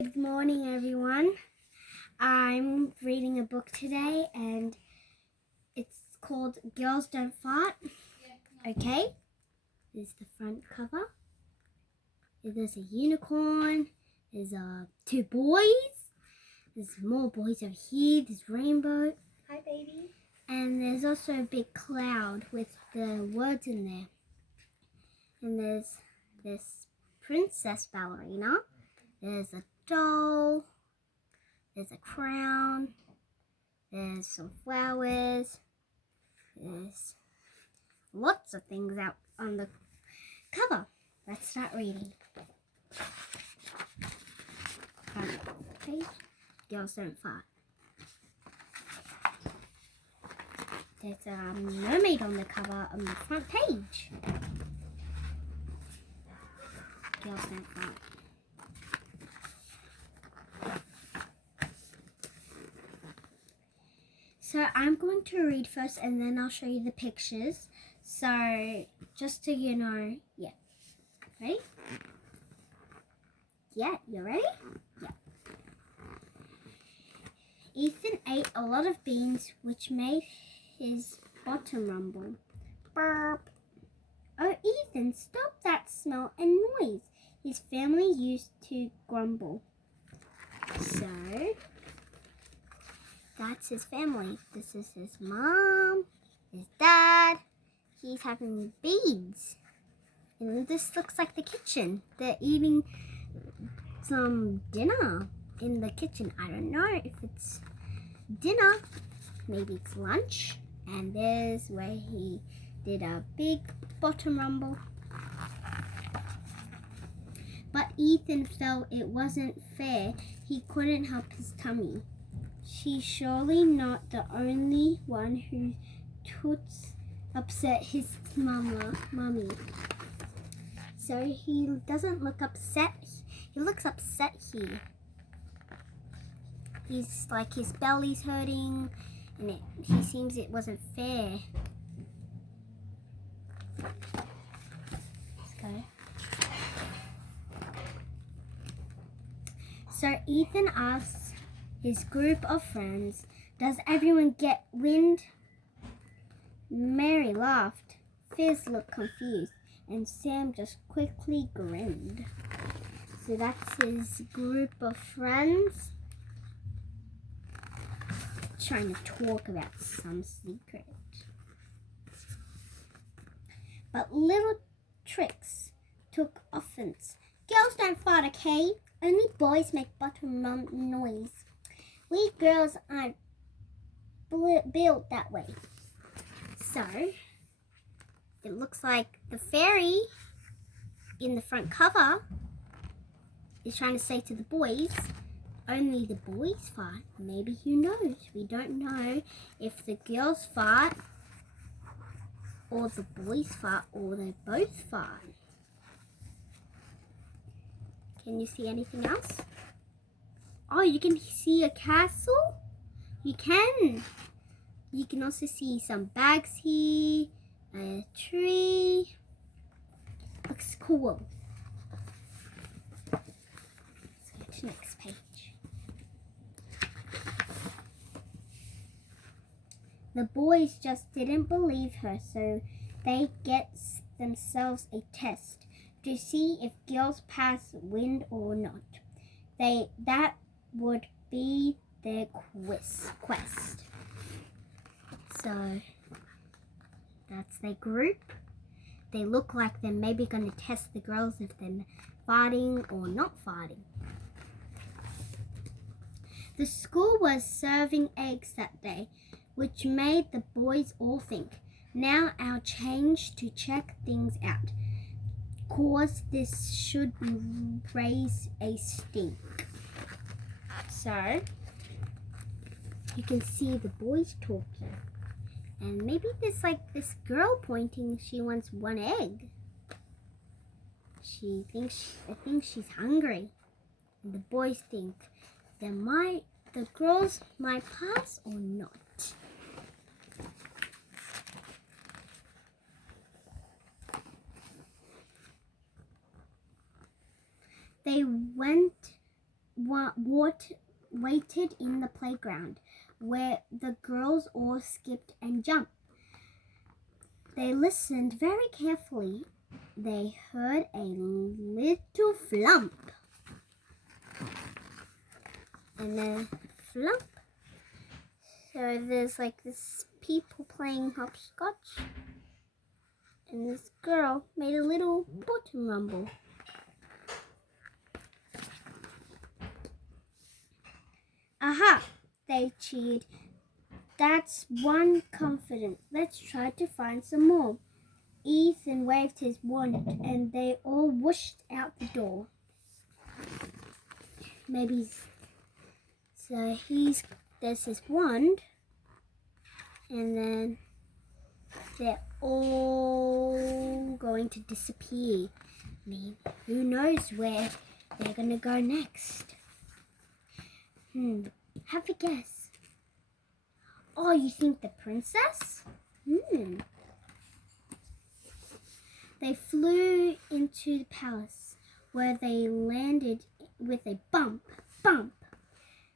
Good morning, everyone. I'm reading a book today and it's called Girls Don't Fart. Okay, there's the front cover. There's a unicorn. There's two boys. There's more boys over here. There's rainbow. Hi, baby. And there's also a big cloud with the words in there. And there's this princess ballerina. There's a doll. There's a crown. There's some flowers. There's lots of things out on the cover. Let's start reading. Front page. Girls Don't Fart. There's a mermaid on the cover on the front page. Girls Don't Fart. So I'm going to read first and then I'll show you the pictures. So just so you know, yeah. Ready? Yeah, you ready? Yeah. Ethan ate a lot of beans which made his bottom rumble. Burp. Oh, Ethan, stop that smell and noise. His family used to grumble. So that's his family. This is his mom, his dad. He's having beads. And this looks like the kitchen. They're eating some dinner in the kitchen. I don't know if it's dinner. Maybe it's lunch. And there's where he did a big bottom rumble. But Ethan felt it wasn't fair. He couldn't help his tummy. She's surely not the only one who toots upset his mummy. So he doesn't look upset. He looks upset here. He's like his belly's hurting and he seems it wasn't fair. Let's go. So Ethan asks his group of friends, "Does everyone get wind?" Mary laughed. Fizz looked confused, and Sam just quickly grinned. So that's his group of friends trying to talk about some secret. But little Trix took offense. "Girls don't fart, okay? Only boys make bottom rump noise. We girls aren't built that way." So, it looks like the fairy in the front cover is trying to say to the boys, only the boys fart. Maybe who knows? We don't know if the girls fart or the boys fart or they both fart. Can you see anything else? Oh, you can see a castle? You can. You can also see some bags here, a tree. Looks cool. Let's go to the next page. The boys just didn't believe her, so they get themselves a test to see if girls pass wind or not. That would be their quest. So that's their group. They look like they're maybe going to test the girls if they're farting or not farting. The school was serving eggs that day, which made the boys all think, now I'll change to check things out. Cause this should raise a stink. So you can see the boys talking. And maybe there's like this girl pointing, she wants one egg. I think she's hungry. And the boys think the girls might pass or not. They went waited in the playground, where the girls all skipped and jumped. They listened very carefully. They heard a little flump. And a flump. So there's like this people playing hopscotch. And this girl made a little bottom rumble. Aha! They cheered. That's one confident. Let's try to find some more. Ethan waved his wand and they all whooshed out the door. There's his wand, and then they're all going to disappear. I mean, who knows where they're gonna go next? Have a guess. Oh, you think the princess? They flew into the palace, where they landed with a bump.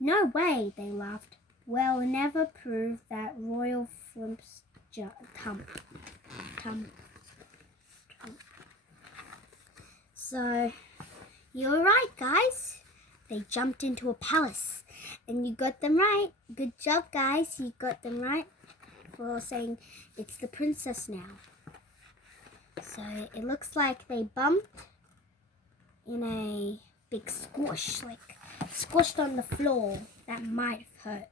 No way, they laughed. We'll never prove that royal flumps tum. So, you're right, guys. They jumped into a palace, and you got them right. Good job, guys. You got them right for saying it's the princess now. So it looks like they bumped in a big squish, like squished on the floor. That might have hurt.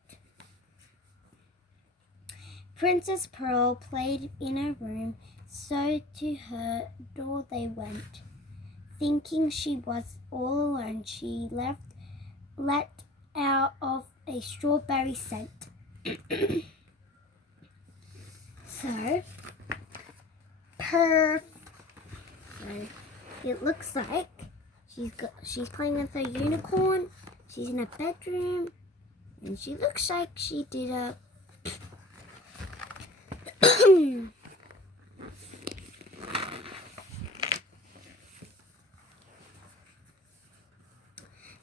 Princess Pearl played in her room, so to her door they went. Thinking she was all alone, she let out of a strawberry scent. So it looks like she's playing with her unicorn. She's in a bedroom, and she looks like she did a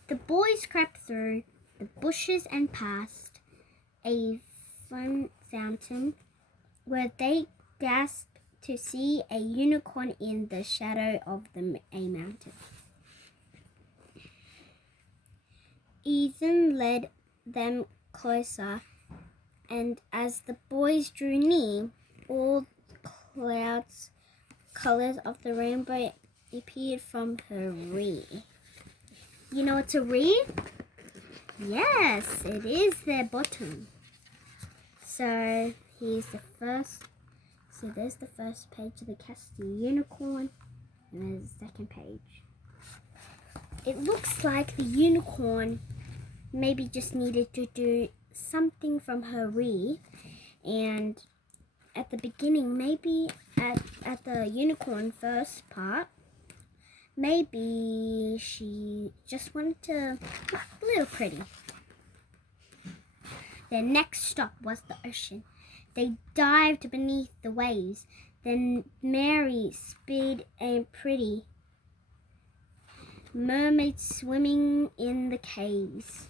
The boys crept through the bushes and past a fun fountain, where they gasped to see a unicorn in the shadow of a mountain. Ethan led them closer, and as the boys drew near, all colors of the rainbow appeared from her rear. You know what's a rear? Yes, it is their bottom. So there's the first page of the Castle Unicorn, and there's the second page. It looks like the unicorn maybe just needed to do something from her rear, and at the beginning, maybe at the unicorn first part, maybe she just wanted to look a little pretty. Their next stop was the ocean. They dived beneath the waves. Then Mary spied a pretty mermaid swimming in the caves.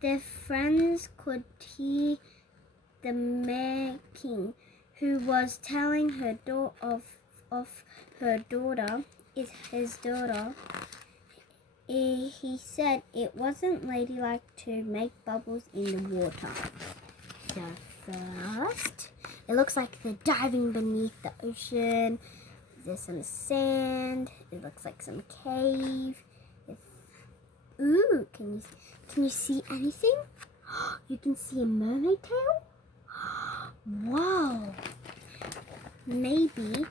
Their friends could hear the Mer King, who was telling her of her daughter, his daughter. He said it wasn't ladylike to make bubbles in the water. So first, it looks like they're diving beneath the ocean. There's some sand. It looks like some cave. Ooh, can you see anything? You can see a mermaid tail? Whoa. Maybe.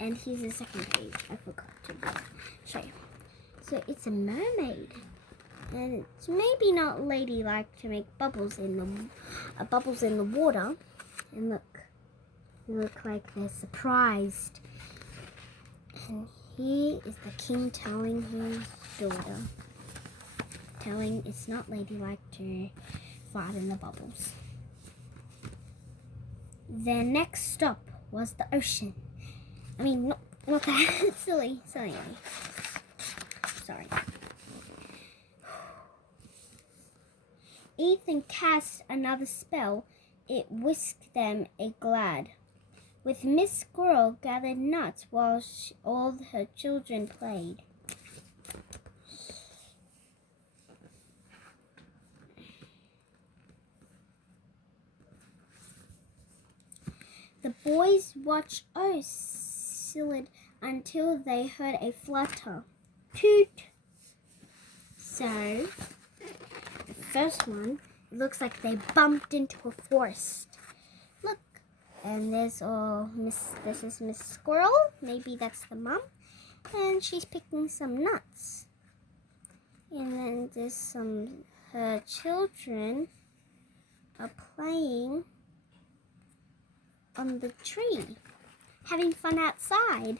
And here's the second page. I forgot to show you. So it's a mermaid. And it's maybe not ladylike to make bubbles in the water. And look. They look like they're surprised. And here is the king telling his daughter. Telling it's not ladylike to fart in the bubbles. Their next stop was the ocean. I mean, not that. Silly. Sorry. Ethan cast another spell. It whisked them a glad. With Miss Squirrel gathered nuts while all her children played. The boys watched silent until they heard a flutter. Toot! So, the first one, it looks like they bumped into a forest. Look, and this is Miss Squirrel. Maybe that's the mom. And she's picking some nuts. And then there's her children are playing on the tree, having fun outside.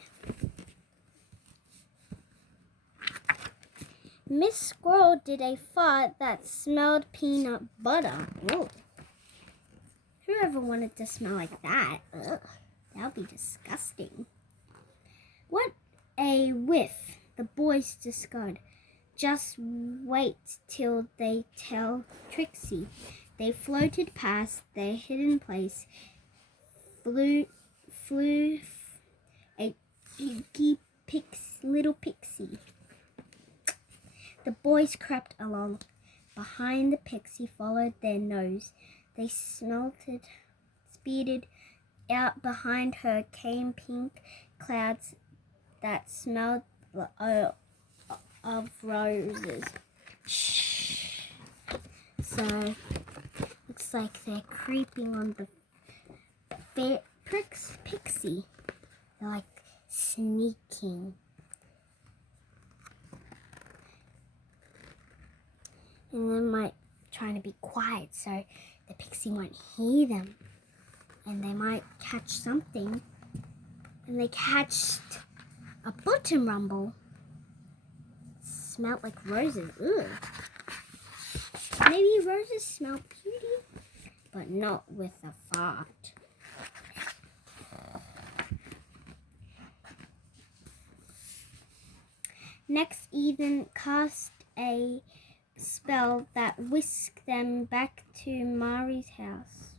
Miss Squirrel did a fart that smelled peanut butter. Ooh. Whoever wanted to smell like that? Ugh, that would be disgusting. What a whiff, the boys discovered. Just wait till they tell Trixie. They floated past their hidden place, flew a cheeky little pixie. The boys crept along. Behind the pixie followed their nose. They speeded out. Behind her came pink clouds that smelled of roses. Shh. So, looks like they're creeping on the pixie. They're like sneaking. And they might trying to be quiet so the pixie won't hear them. And they might catch something. And they catched a button rumble. Smelled like roses. Ugh. Maybe roses smell beauty, but not with a fart. Next, Eden cast a spell that whisked them back to Mari's house.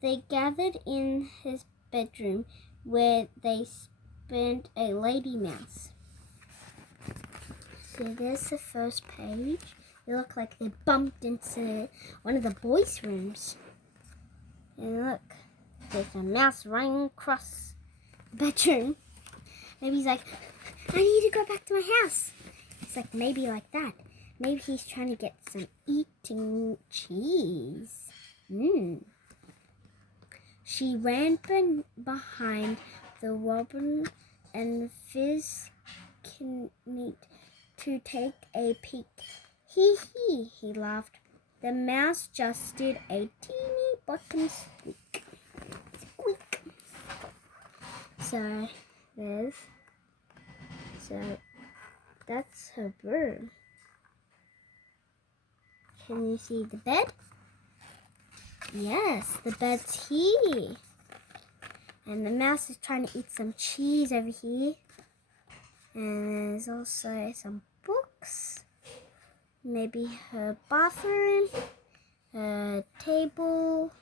They gathered in his bedroom where they spent a lady mouse. So there's the first page. They look like they bumped into one of the boys' rooms. And look, there's a mouse running across the bedroom. Maybe he's like, I need to go back to my house. It's like maybe like that. Maybe he's trying to get some eating cheese. She ran behind the robin and Fizz meat to take a peek. He laughed. The mouse just did a teeny bottom squeak. Squeak. So that's her bird. Can you see the bed? Yes, the bed's here. And the mouse is trying to eat some cheese over here. And there's also some books. Maybe her bathroom, her table,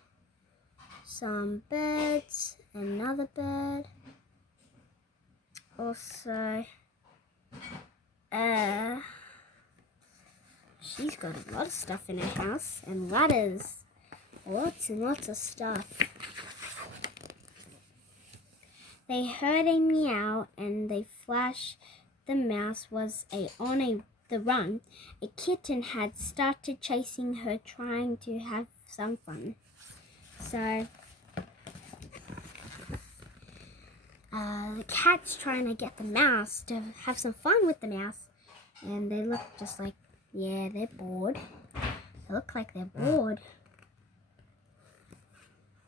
some beds, another bed. Also, she's got a lot of stuff in her house and ladders. Lots and lots of stuff. They heard a meow and they flashed. The mouse was on the run. A kitten had started chasing her, trying to have some fun. So the cat's trying to get the mouse to have some fun with the mouse. And they look just like, yeah, they're bored. They look like they're bored.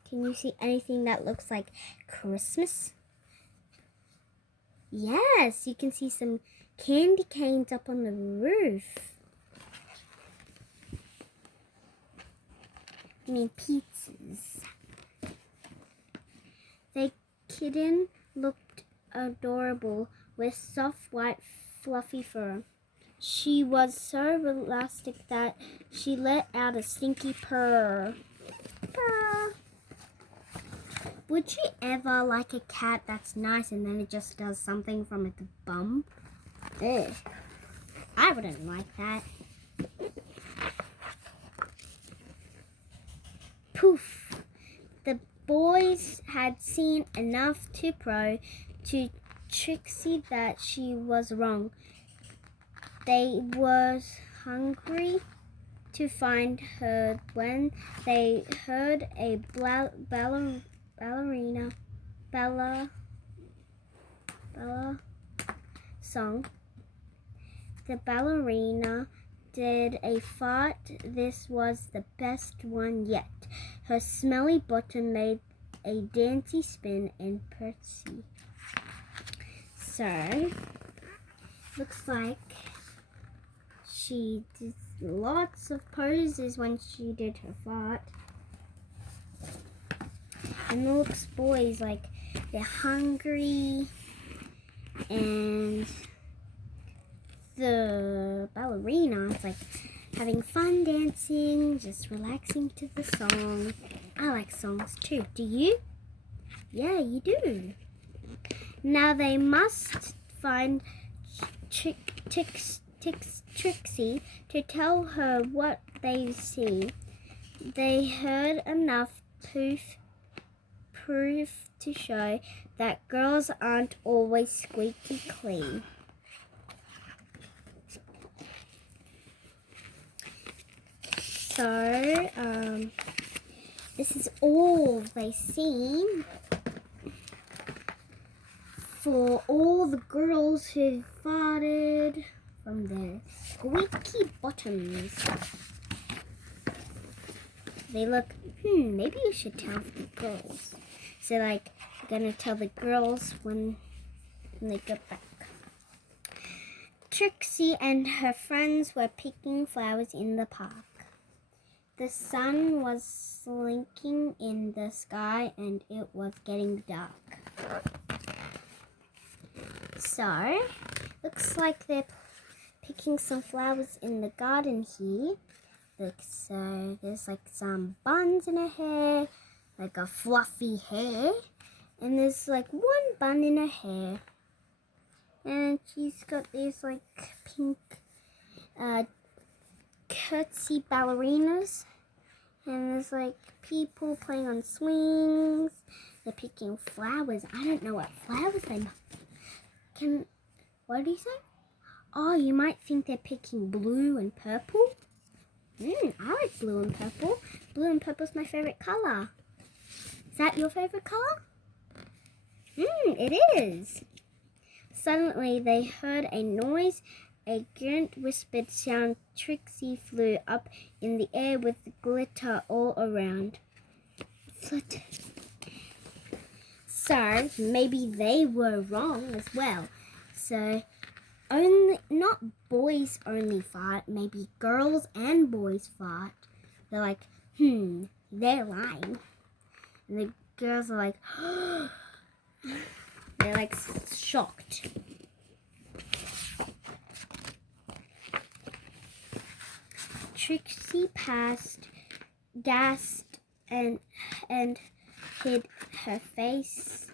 Can you see anything that looks like Christmas? Yes, you can see some candy canes up on the roof. I mean pizzas. The kitten looked adorable with soft white fluffy fur. She was so elastic that she let out a stinky purr. Purr. Would you ever like a cat that's nice and then it just does something from its bum? Ugh. I wouldn't like that. Poof. The boys had seen enough to prove to Trixie that she was wrong. They was hungry to find her when they heard a ballerina song. The ballerina did a fart. This was the best one yet. Her smelly bottom made a dancey spin and curtsy. So, looks like she did lots of poses when she did her fart. And it looks boys like they're hungry, and the ballerina is like having fun dancing, just relaxing to the song. I like songs too. Do you? Yeah, you do. Now they must find Trixie to tell her what they see. They heard enough proof to show that girls aren't always squeaky clean. So, this is all they seen for all the girls who farted from their squeaky bottoms. They look, maybe you should tell the girls. So, like, I'm gonna tell the girls when they get back. Trixie and her friends were picking flowers in the park. The sun was slinking in the sky and it was getting dark. So, looks like they're picking some flowers in the garden here. So, there's like some buns in her hair, like a fluffy hair. And there's like one bun in her hair. And she's got these like pink curtsy ballerinas, and there's like people playing on swings. They're picking flowers. I don't know what flowers they can. What do you say? Oh, you might think they're picking blue and purple. I like blue and purple. Blue and purple's my favorite color. Is that your favorite color? It is. Suddenly they heard a noise. A grunt whispered sound. Trixie flew up in the air with glitter all around. Flutter. So maybe they were wrong as well. So not boys only fart, maybe girls and boys fart. They're like, they're lying. And the girls are like, they're like shocked. Trixie gasped and hid her face.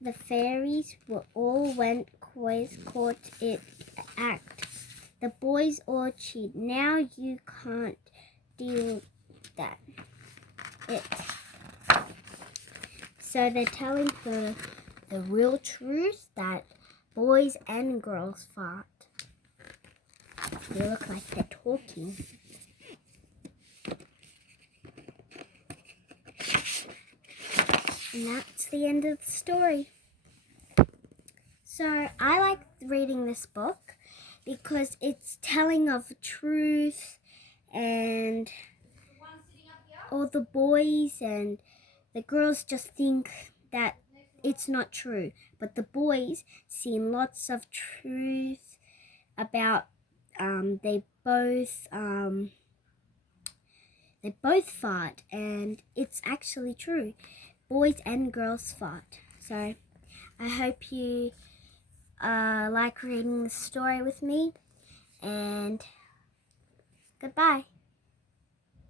The fairies all went caught it act. The boys all cheered. Now you can't do that. So they're telling her the real truth that boys and girls fart. They look like they're talking. And that's the end of the story. So I like reading this book because it's telling of truth, and all the boys and the girls just think that it's not true. But the boys see lots of truth about they both fart, and it's actually true. Boys and girls fart. So I hope you like reading the story with me, And goodbye.